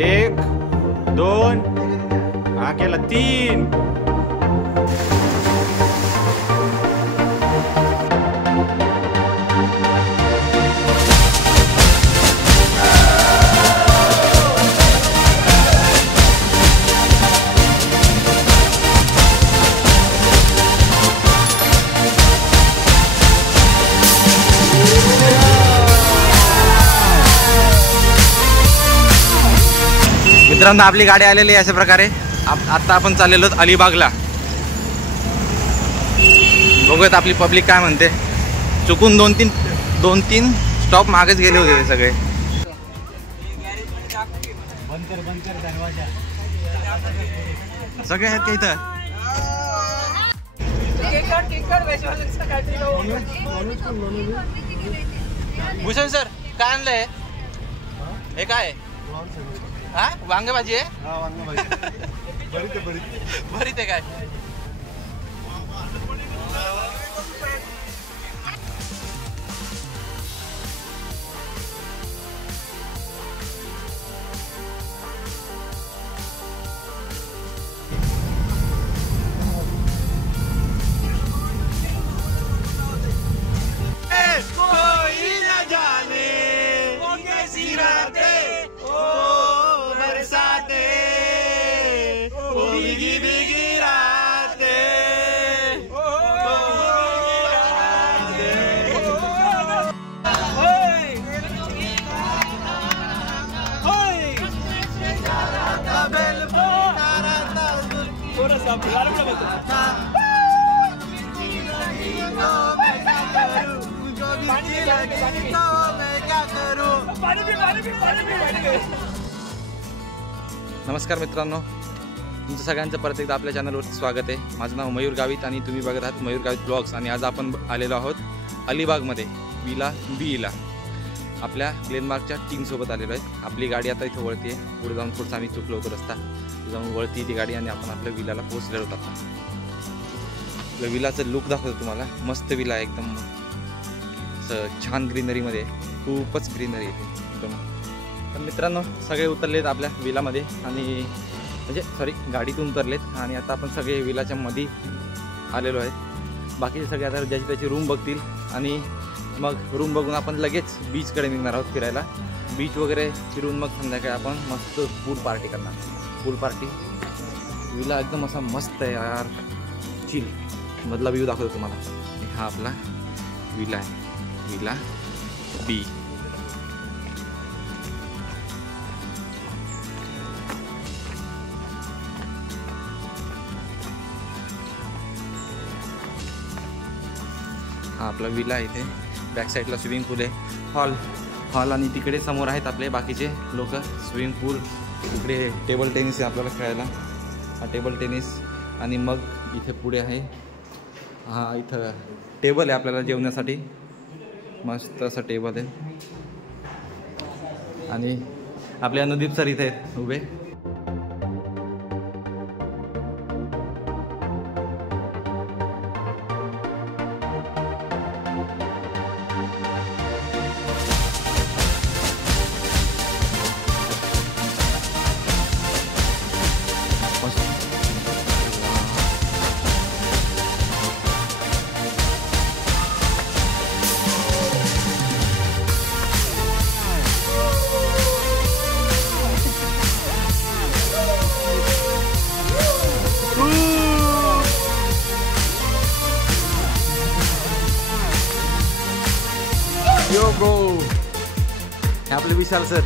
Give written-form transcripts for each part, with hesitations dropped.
1 2 हा केला 3. मित्रांनो आपली गाडी आलेली आहे अशा प्रकारे. आता आपण चाललेलो अलिबागला. बघूयात आपली पब्लिक काय म्हणते. चुकून 2-3 स्टॉप मागेच गेले होते ते सगळे. सगळे आहेत का इथं? भूषण सर काय आणलंय हे? काय हा वांगे भाजी आहे? भरीत आहे काय? नमस्कार मित्रांनो, तुमचं सगळ्यांचं परत एकदा आपल्या चॅनलवरती स्वागत आहे. माझं नाव मयूर गावित आणि तुम्ही बघत आहात मयूर गावित ब्लॉग्स. आणि आज आपण आलेलो आहोत अलिबागमध्ये विला बीला. आपल्या ग्लेनमार्कच्या टीमसोबत आलेलो आहे. आपली गाडी आता इथं वळती आहे. पुढे जाऊन थोडंसं आम्ही चुकलो होतो रस्ता, जाऊन वळती ती गाडी आणि आपण आपल्या विलाला पोहोचलेलो होतो. आता आपल्या विलाचं लुक दाखवतो तुम्हाला. मस्त विला आहे, एकदम छान ग्रीनरीमध्ये, खूपच ग्रीनरी आहे एकदम. तर मित्रांनो सगळे उतरलेत आपल्या विलामध्ये आणि म्हणजे सॉरी गाडीतून उतरलेत आणि आता आपण सगळे विलाच्या मध्ये आलेलो आहेत. बाकीचे सगळे आता ज्याची त्याची रूम बघतील आणि मग रूम बघून आपण लगेच बीचकडे निघणार आहोत फिरायला. बीच वगैरे फिरून मग संध्याकाळी आपण मस्त पूल पार्टी करणार. पूल पार्टी. विला एकदम असा मस्त आहे यार, चिल. मधला व्ह्यू दाखवतो तुम्हाला. हा आपला विला आहे, विला बी. हा आपला विला आहे. इथे बॅक साईडला स्विमिंग पूल आहे, हॉल आणि तिकडे समोर आहेत आपले बाकीचे लोक. स्विमिंग पूल, इकडे टेबल टेनिस आहे आपल्याला खेळायला. हा टेबल टेनिस. आणि मग इथे पुढे आहे, हा इथं टेबल आहे आपल्याला जेवण्यासाठी. मस्त असं टेबल आहे. आणि आपले अनुदीप सर इथे आहेत उभे. यो ब्रो, हे आपले विशाल सर.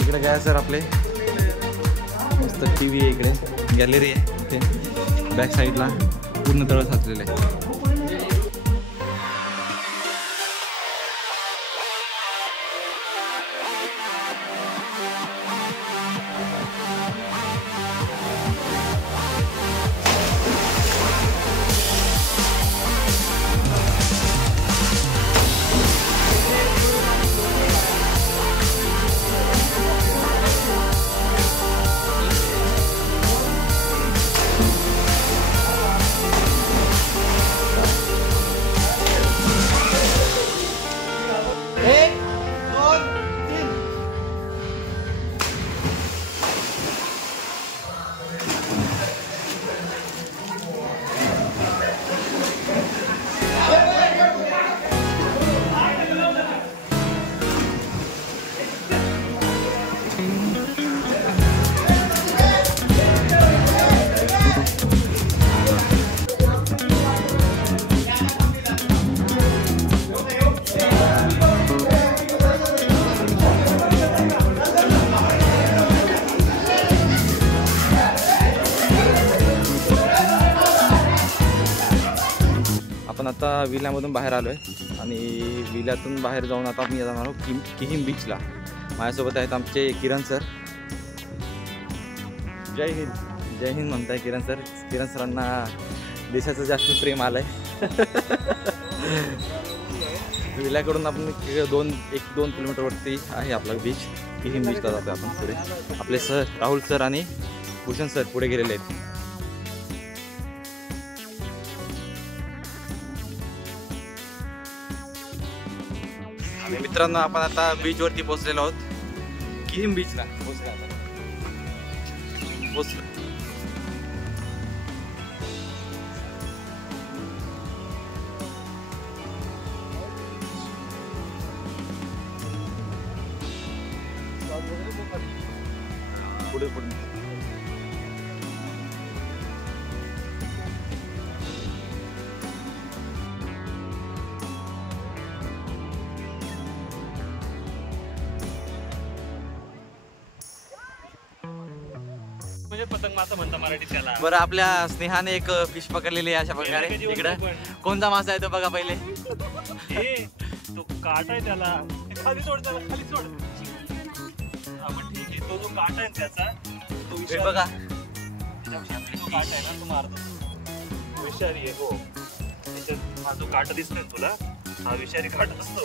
इकडे काय सर आपले मस्त TV आहे, इकडे गॅलरी आहे. इथे बॅक साईडला पूर्ण तळ साचलेलं आहे. आता विल्यामधून बाहेर आलो आहे आणि विल्यातून बाहेर जाऊन आता मी जाणार आहोत किहिम बीचला. माझ्यासोबत आहेत आमचे किरण सर. जय हिंद. जय हिंद म्हणताय किरण सर. किरण सरांना देशाचं जास्त प्रेम आलं आहे. विल्याकडून आपण 1-2 किलोमीटरवरती आहे आपला बीच. किहिम बीचला जातो आपण पुढे. आपले सर राहुल सर आणि भूषण सर पुढे गेलेले आहेत. आणि मित्रांनो आपण आता बीचवरती पोहोचलेलो आहोत. किहिम बीचला पोहोचलो. पुढे पुढे म्हणजे पतंग मासा म्हणता मराठीत त्याला. बरं, आपल्या स्नेहाने एक फिश पकडलेली आहे अशा प्रकारे. इकडे कोणता मासा आहे तो बघा पहिले. तो काट आहे त्याला. खाली सोड त्याला, खाली सोड. आपण ठीक आहे. तो जो काट आहे त्याचा तो विषारी बघा. तो काट आहे ना तो मारतो. विषारी आहे. हो, त्याच्यात हा जो काट दिसतोय तुला हा विषारी काट असतो.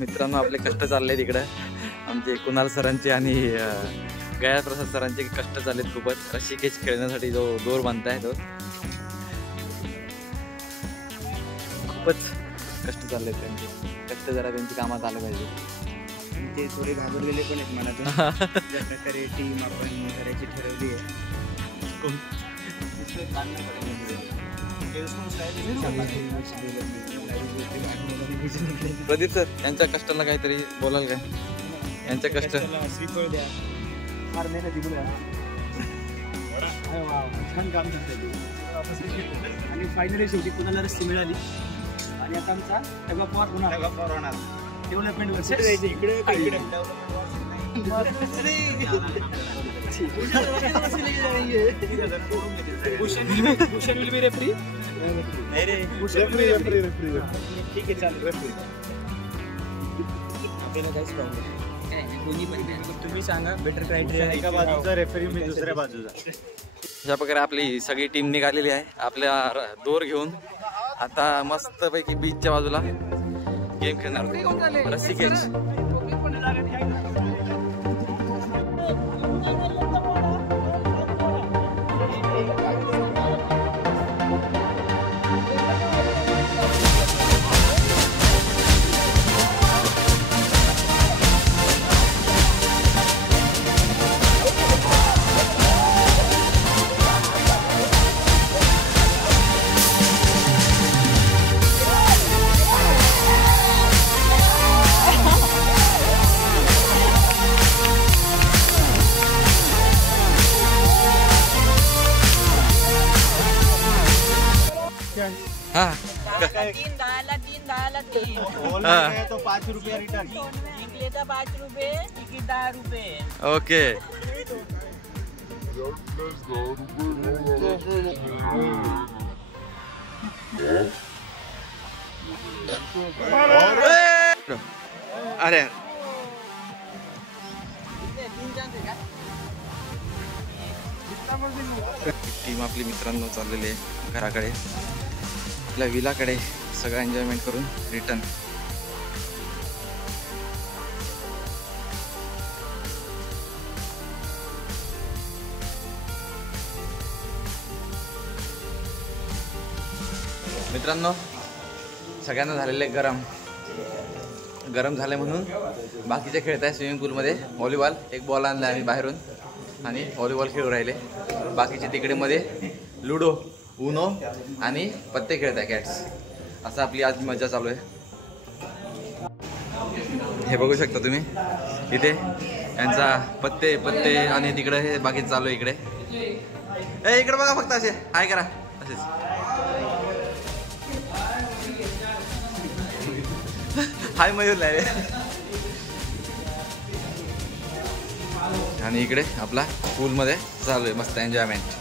मित्रांनो आपले कष्ट चालले तिकडे. आमचे कुणाल सरांचे आणि गया प्रसाद सरांचे कष्ट चाललेत खूपच. रस्सी खेच खेळण्यासाठी जो दोर बांधताय तो खूपच कष्ट चाललेत त्यांचे. कष्ट जरा त्यांची कामात आलं पाहिजे. ते थोडे घाबरलेले पण आहेत मनातून. ज्या प्रकारे टीम आपण करायची ठरवली आहे. प्रदीप सर यांच्या कष्टाला काहीतरी बोलाल काय? यांच्या कष्ट श्रीफळ द्या. फार मेहनती छान काम करतात. आणि फायनली शेवटी कुणाला रस्सी मिळाली. आणि आता आमचा होणार डेव्हलपमेंट वर्ष इकडे भूषण विल बी रेफरी. ठीक आहे चालेल. आपल्याला काहीच प्रॉब्लेम. तुम्ही सांगा बेटर क्रायटेरिया. एका बाजूचा रेफरी मी दुसऱ्या बाजूचा. अशा प्रकारे आपली सगळी टीम निघालेली आहे आपल्या दोर घेऊन. आता मस्तपैकी बीचच्या बाजूला गेम खेळणार. रस्सी खेच. हाँ 3 तो 5 रुपये रिटर्न. जिंकले 5 रुपये, तिकीट 10 रुपये. ओके. अरे टीम आपली मित्रांनो चाललेली आहे घराकडे. आपल्या विलाकडे सगळं एन्जॉयमेंट करून रिटर्न. मित्रांनो सगळ्यांना झालेले गरम झाले म्हणून बाकीचे खेळत आहे स्विमिंग पूलमध्ये व्हॉलीबॉल. एक बॉल आणला आम्ही बाहेरून आणि व्हॉलीबॉल खेळू राहिले. बाकीचे तिकडे मध्ये लुडो, उनो आणि पत्ते खेळत आहे कॅट्स. असं आपली आज मजा चालू आहे. हे बघू शकता तुम्ही इथे यांचा पत्ते आणि तिकडे हे बाकी चालू आहे. इकडे इकडे बघा फक्त असे हाय करा असेच. हाय मयूर लाय. आणि इकडे आपला पूलमध्ये चालू आहे मस्त एन्जॉयमेंट.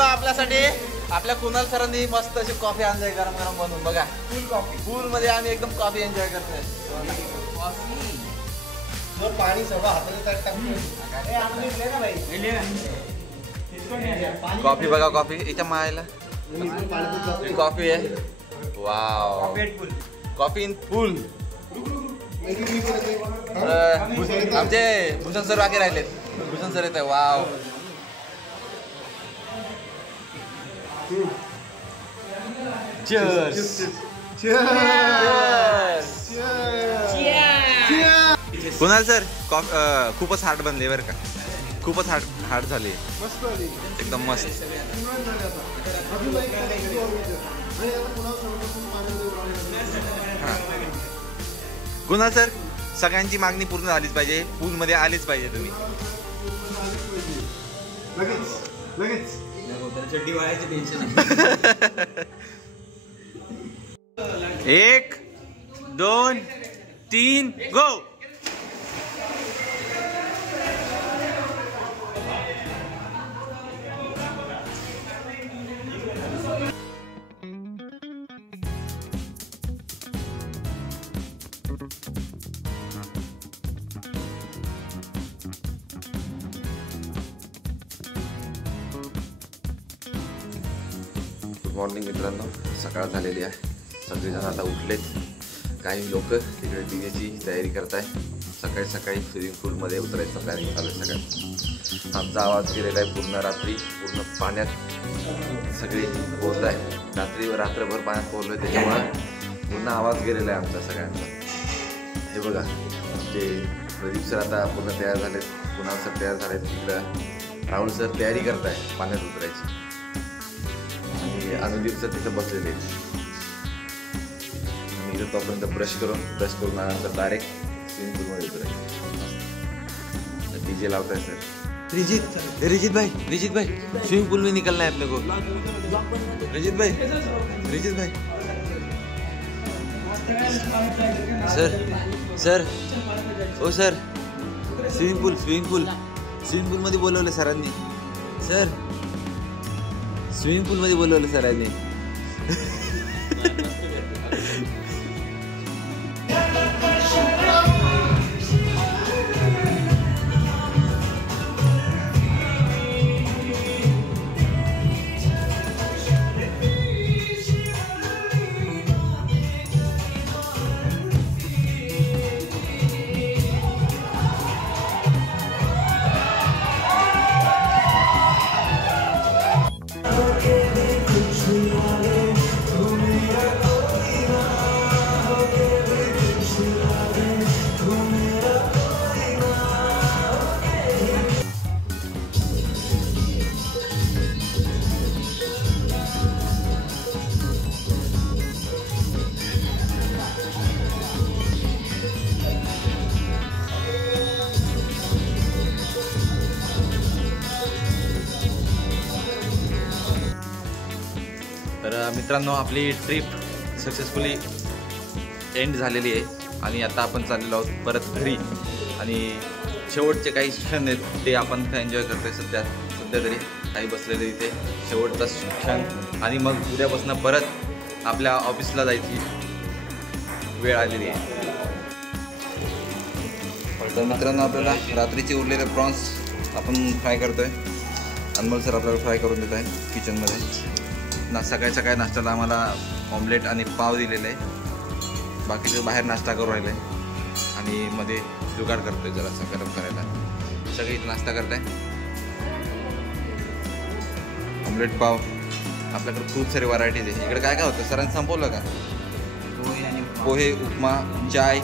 आपल्यासाठी आपल्या कुणाल सरांनी मस्त अशी कॉफी आणली गरम गरम बनवून बघा. फुल कॉफी. पूल मध्ये आम्ही एकदम कॉफी एन्जॉय करतोय. पाणी सगळं हाताला टाकून कॉफी बघा. कॉफी इथं मायला कॉफी आहे. वाव कॉफी इन पूल. आमचे भूषण सर बाकी राहिलेत. भूषण सर येत आहे. Wow Cheers. कुणाल सर खूपच हार्ड बनले बरं का. खूपच हार्ड झाली एकदम मस्त. कुणाल सर सगळ्यांची मागणी पूर्ण झालीच पाहिजे. पूलमध्ये आलीच पाहिजे तुम्ही. चड्डी वाळायची टेन्शन. 1 2 3 गो. गुड मॉर्निंग मित्रांनो. सकाळ झालेली आहे. सगळेजण आता उठलेत. काही लोक तिकडे डीजेची तयारी करत आहे. सकाळी सकाळी स्विमिंग पूलमध्ये उतरायचं प्लॅनिंग चालू आहे सगळ्यात. आमचा आवाज गेलेला आहे पूर्ण रात्री. पूर्ण पाण्यात सगळी पोहत आहे. रात्रभर पाण्यात पोहलो आहे त्याच्यामुळं पूर्ण आवाज गेलेला आहे आमचा सगळ्यांचा. हे बघा जे प्रदीप सर आता पूर्ण तयार झालेत. कुणाल सर तयार झालेत. तिकडं राहुल सर तयारी करत आहे पाण्यात उतरायची. आणि अनुदीप सर तिथं बसलेले आहेत. आणि इथं तोपर्यंत ब्रश करून आल्यानंतर डायरेक्ट स्विमिंग पूलमध्ये उतरायचं. DJ लावताय sir. रिजित भाई स्विमिंग पूल में निकलना है अपने को. रिजित भाई सर ओ सर स्विमिंग पूल मध्ये बोलवलं सरांनी. सर स्विमिंग पूल मध्ये बोलवलं सरांनी. तर मित्रांनो आपली ट्रिप सक्सेसफुली एंड झालेली आहे. आणि आता आपण चाललेलो आहोत परत घरी. आणि शेवटचे काही क्षण आहेत ते आपण एन्जॉय करतोय सध्या तरी. काही बसलेले इथे शेवटचा क्षण. आणि मग उद्यापासून परत आपल्या ऑफिसला जायची वेळ आलेली आहे. तर मित्रांनो आपल्याला रात्रीचे उरलेले प्रॉन्स आपण फ्राय करतोय. अनमोल सर आपल्याला फ्राय करून देत आहे किचनमध्ये. सकाळी नाश्त्याला आम्हाला ऑमलेट आणि पाव दिलेले आहे. बाकीचे बाहेर नाश्ता करून राहिले. आणि मध्ये जुगाड करतोय जरासा गरम करायला. सगळे इथे नाश्ता करताय. ऑमलेट पाव. आपल्याकडे खूप सारे व्हरायटीज आहे. इकडे काय काय होतं सरांनी संपवलं का? पोहे, उपमा, चाय,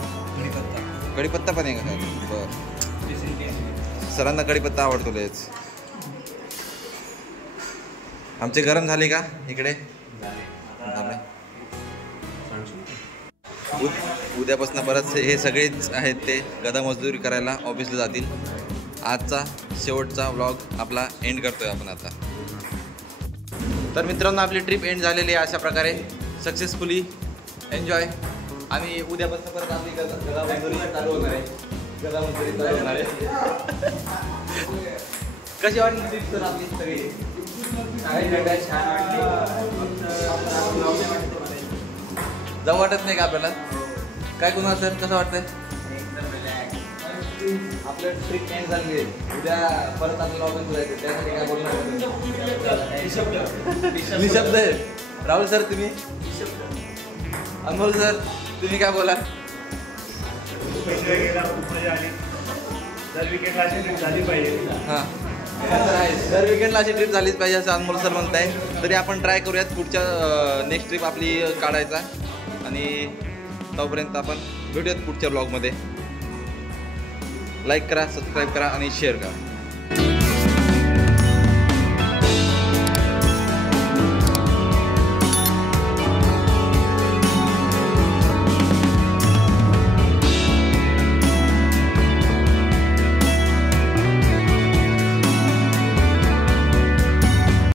कढीपत्ता पण आहे का? बरं सरांना कढीपत्ता आवडतो लयच. आमचे गरम झाले का इकडे? उद्यापासून परत हे सगळेच आहेत ते गदा मजदूरी करायला ऑफिसला जातील. आजचा शेवटचा व्लॉग आपला एंड करतोय आपण आता. तर मित्रांनो आपली ट्रिप एंड झालेली आहे अशा प्रकारे सक्सेसफुली. एन्जॉय. आणि उद्यापासून परत आपली गदा मंजुरी चालू होणार आहे. गदा मंजुरी चालू होणार आहे. कशी वाटली ट्रिप सर आपली सगळी? छान वाटली. जाऊ वाटत नाही का आपल्याला? काय कुणाल सर कसं वाटतंय? आपलं ट्रिप एंड झाली आहे. उद्या परत आपल्याला ऑफिस जायचं, त्यासाठी काय बोलणार? निशब्द आहे. राहुल सर तुम्ही? अनमोल सर तुम्ही काय बोला? दर विकेंडला अशी ट्रिप झाली पाहिजे. हां दर विकेंडला अशी ट्रिप झालीच पाहिजे असं अनमोल सर म्हणत आहे. तरी आपण ट्राय करूयात पुढच्या नेक्स्ट ट्रिप आपली काढायचा. आणि तोपर्यंत आपण भेटूयात पुढच्या ब्लॉगमध्ये. लाईक करा, सबस्क्राईब करा आणि शेअर करा.